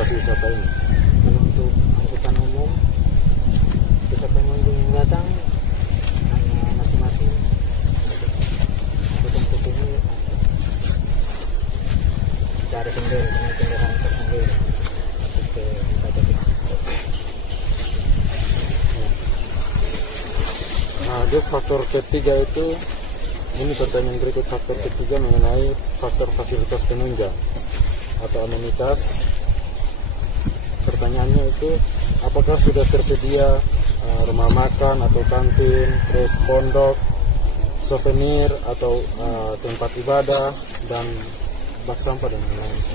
lokasi wisata ini. Kalau untuk angkutan umum, kita pengunjung yang datang hanya masing-masing untuk ini cari sendiri dengan kendaraan tersendiri untuk ke wisata itu. Nah, di faktor ketiga itu, ini pertanyaan berikut, faktor ketiga mengenai faktor fasilitas penunjang atau amenitas. Pertanyaannya itu, apakah sudah tersedia rumah makan atau kantin, terus pondok, souvenir atau tempat ibadah dan bak sampah dan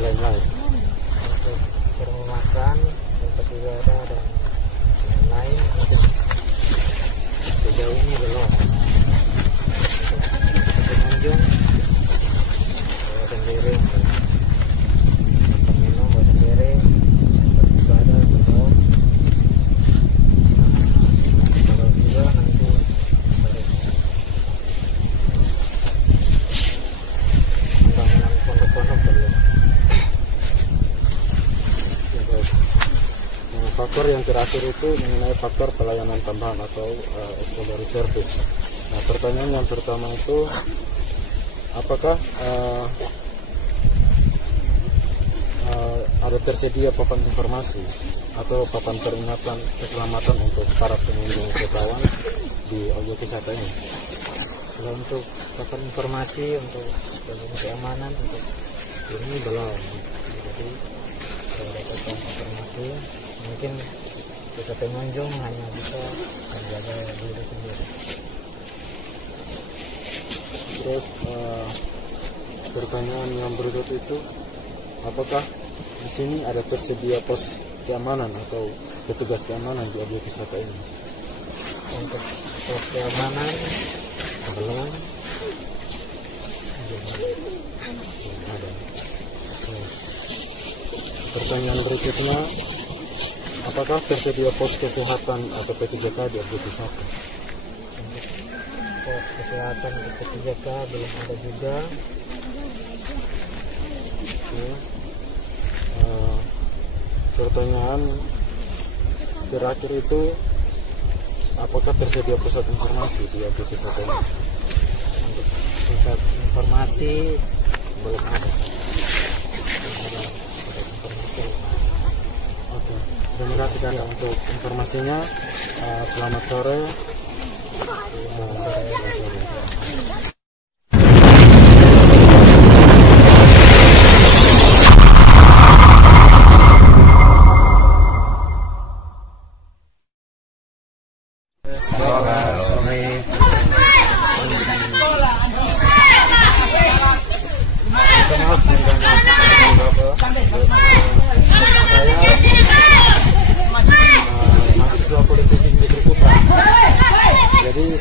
lain-lain. Untuk rumah makan, tempat ibadah dan lain-lain sejauh ini belum. Pengunjung bawa sendiri, tempat minum bawa sendiri, tempat ibadah belum. Kalau juga nanti pembangunan pondok-pondok belum. Faktor yang terakhir itu mengenai faktor pelayanan tambahan atau auxiliary service. Nah, pertanyaan yang pertama itu, apakah ada tersedia papan informasi atau papan peringatan keselamatan untuk para pengunjung wisatawan di objek wisata ini? Kalau untuk papan informasi untuk keamanan untuk ini belum. Jadi kalau ada papan informasi, mungkin kita pengunjung hanya bisa menjaga diri sendiri. Terus pertanyaan yang berikut itu, apakah di sini ada tersedia pos keamanan atau petugas keamanan di objek wisata ini? Untuk pos keamanan belum ada. Pertanyaan berikutnya, apakah tersedia pos kesehatan atau P3K di objek wisata? Pos kesehatan atau P3K belum ada juga. Pertanyaan terakhir itu, apakah tersedia pusat informasi di objek wisata ini? Untuk pusat informasi belum ada. Oke, terima kasih Kanda untuk informasinya. Selamat sore.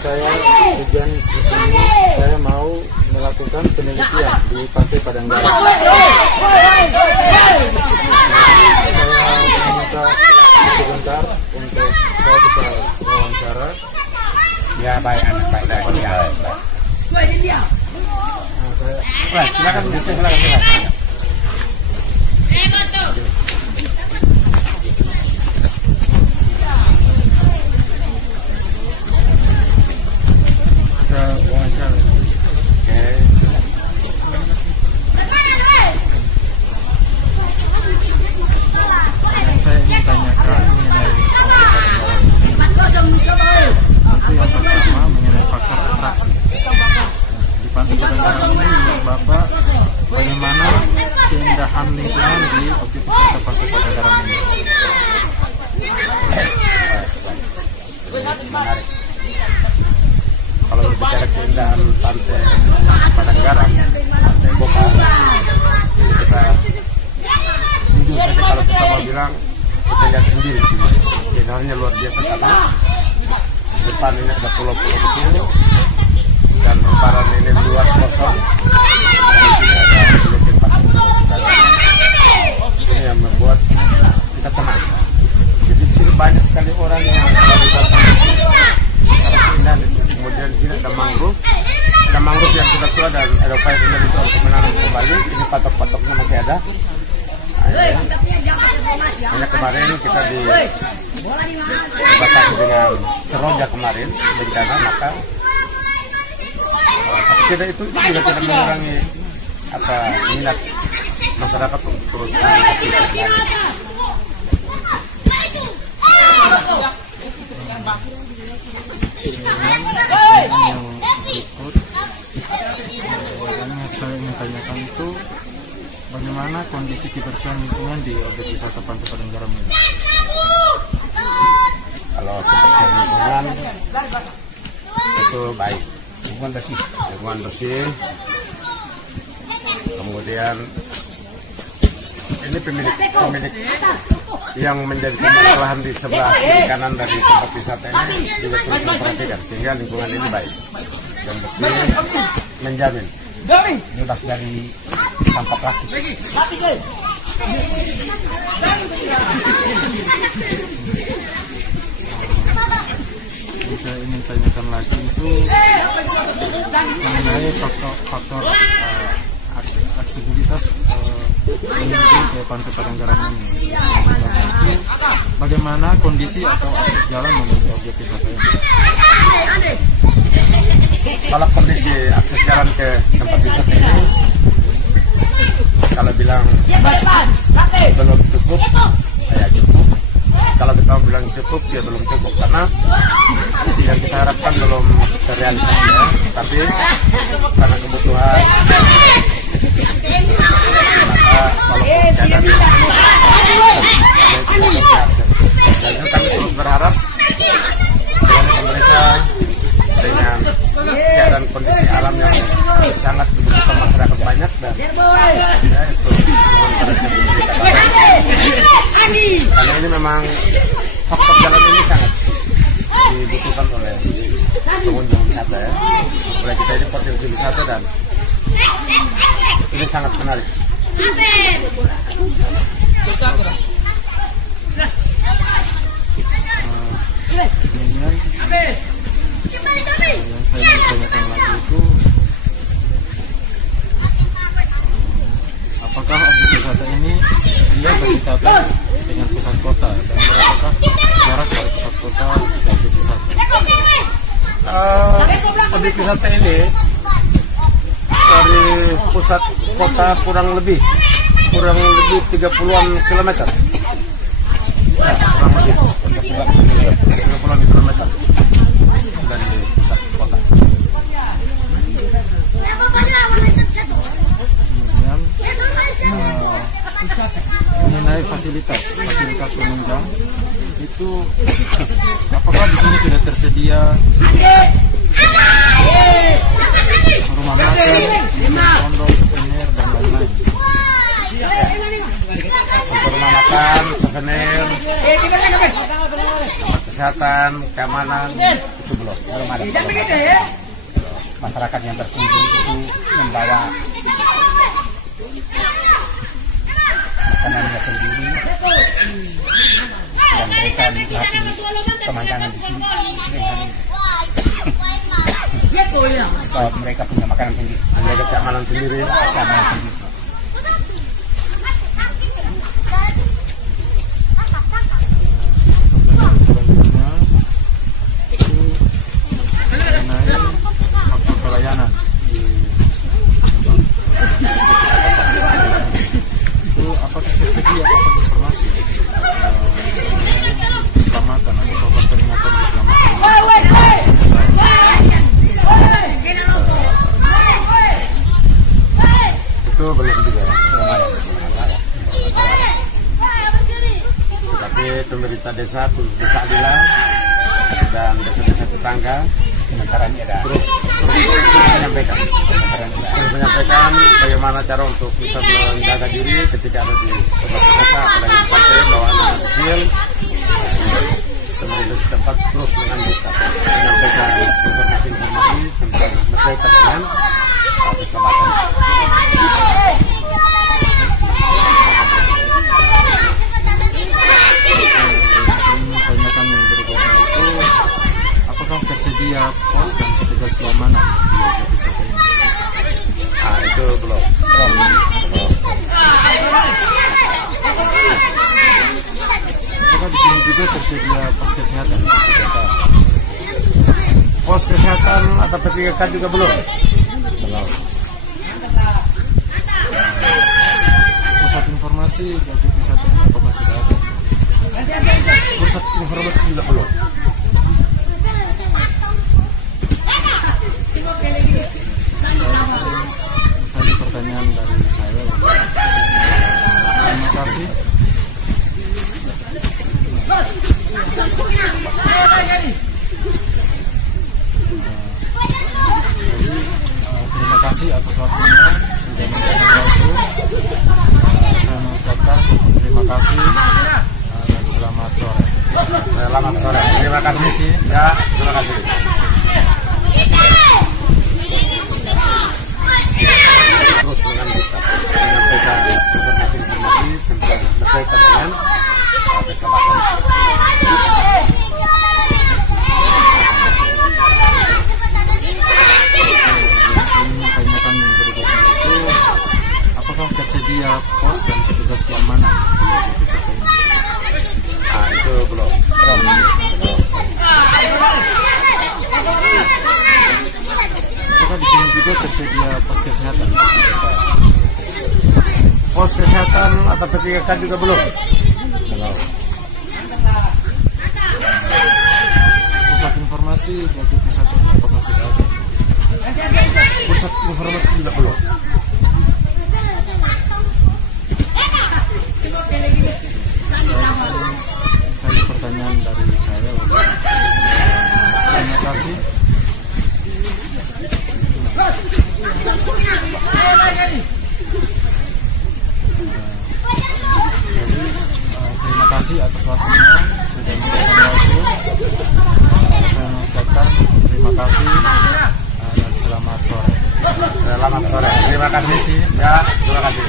Saya tujuan di sini, saya mau melakukan penelitian di Pantai Padanggara. Saya minta sebentar untuk saya bisa wawancara. Ya baik, anak baik, baik. Silakan, silakan. Bapak, bagaimana keindahan lingkungan di objek wisata Pantai Padanggara ini? Menarik. Kalau bicara keindahan Pantai Padanggara, Pantai Boka, kita jujur saja kalau kita mau bilang, kita lihat sendiri. Keindahannya luar biasa karena depan ini ada pulau-pulau kecil dan hamparan ini luas kosong. Ini yang membuat kita tenang. Jadi di sini banyak sekali orang yang selalu datang karena keindahan itu. Kemudian di sini ada mangrove yang sudah tua dan ada upaya pemerintah untuk menanam kembali. Ini patok-patoknya masih ada. Hanya kemarin kita dibatasi dengan Seroja kemarin bencana, maka tidak itu juga tidak mengurangi minat masyarakat untuk terus beraktivitas lagi. Saya ingin tanyakan itu bagaimana kondisi kebersihan lingkungan di objek wisata Pantai Padang Garam ini? Kalau kebersihan lingkungan itu baik, lingkungan bersih. Kemudian ini pemilik yang menjadi permasalahan di sebelah kiri kanan dari tempat wisata ini juga terus memperhatikan sehingga lingkungan ini baik dan bersih, menjamin bebas dari sampah plastik. Saya ingin tanyakan lagi itu mengenai faktor aksesibilitas menuju ke Pantai Padang Garam ini. Bagaimana kondisi atau akses jalan menuju objek wisata ini? Kalau kondisi akses jalan ke tempat wisata ini, kalau bilang belum cukup, ya cukup. Kalau kita bilang cukup, ya belum cukup karena yang kita harapkan belum terrealisasi ya. Tapi karena kebutuhan, maka walaupun keadaan dan kami terus berharap dengan pemerintah dengan keadaan kondisi alam yang sangat dibutuhkan masyarakat banyak dan ya itu karena ini memang faktor jalan ini sangat dibutuhkan oleh pengunjung wisata ya. Oleh kita ini potensi wisata dan ini sangat menarik. Yang saya tanyakan lagi itu apakah objek wisata ini dia berdekatan dengan pusat kota dan berapakah jarak dari pusat kota ke objek wisata? Objek wisata ini dari pusat kota kurang lebih 30-an kilometer. Ya, kurang lebih 30-an kilometer dari pusat kota. Kemudian mengenai fasilitas penunjang itu, apakah di sini sudah tersedia rumah makan, pondok, souvenir dan lain-lain? Untuk rumah makan, souvenir, tempat kesehatan, keamanan itu belum ada. Masyarakat yang berkunjung itu membawa makanannya sendiri dan mereka menikmati pemandangan di sini dengan mereka punya makanan sendiri, mereka keamanan sendiri, Selanjutnya itu mengenai faktor pelayanan di itu, apakah tersedia papan informasi keselamatan atau papan peringatan keselamatan? itu belum juga ya, belum ada. Tetapi pemerintah desa, khusus desa Adila dan desa-desa tetangga sementara ini ada terus menyampaikan bagaimana cara untuk bisa menjaga diri ketika ada di tempat wisata, apalagi di pantai bahwa anak kecil. Pemerintah setempat terus menyampaikan informasi tentang berkaitan dengan keselamatan. Tanyakan yang berikutnya itu, apakah tersedia pos dan petugas keamanan di objek wisata ini? Itu belum. tersedia pos kesehatan? Pos kesehatan atau P3K juga belum? Belum. Pusat informasi bagi wisata ini apakah sudah ada? Pusat informasi juga belum. Tadi pertanyaan dari saya. Terima kasih. Terima kasih atas waktunya sudah memberikan waktu. Saya mengucapkan terima kasih dan selamat sore. Selamat sore. Terima kasih sih. Ya, terima kasih. Terus menyampaikan informasi tentang berkaitan dengan keselamatan. Tanyakan yang berikutnya itu, apakah tersedia pos dan petugas keamanan di objek wisata ini? Itu belum. Apakah di sini juga tersedia pos kesehatan? Pos kesehatan atau P3K juga belum? Belum. Pusat informasi bagi wisata ini apakah sudah ada? Pusat informasi juga belum. Tadi pertanyaan dari saya. Terima kasih. Terima kasih atas waktunya sudah memberikan waktu. Saya mengucapkan terima kasih dan selamat sore. Selamat sore. Terima kasih sih. Ya, terima kasih.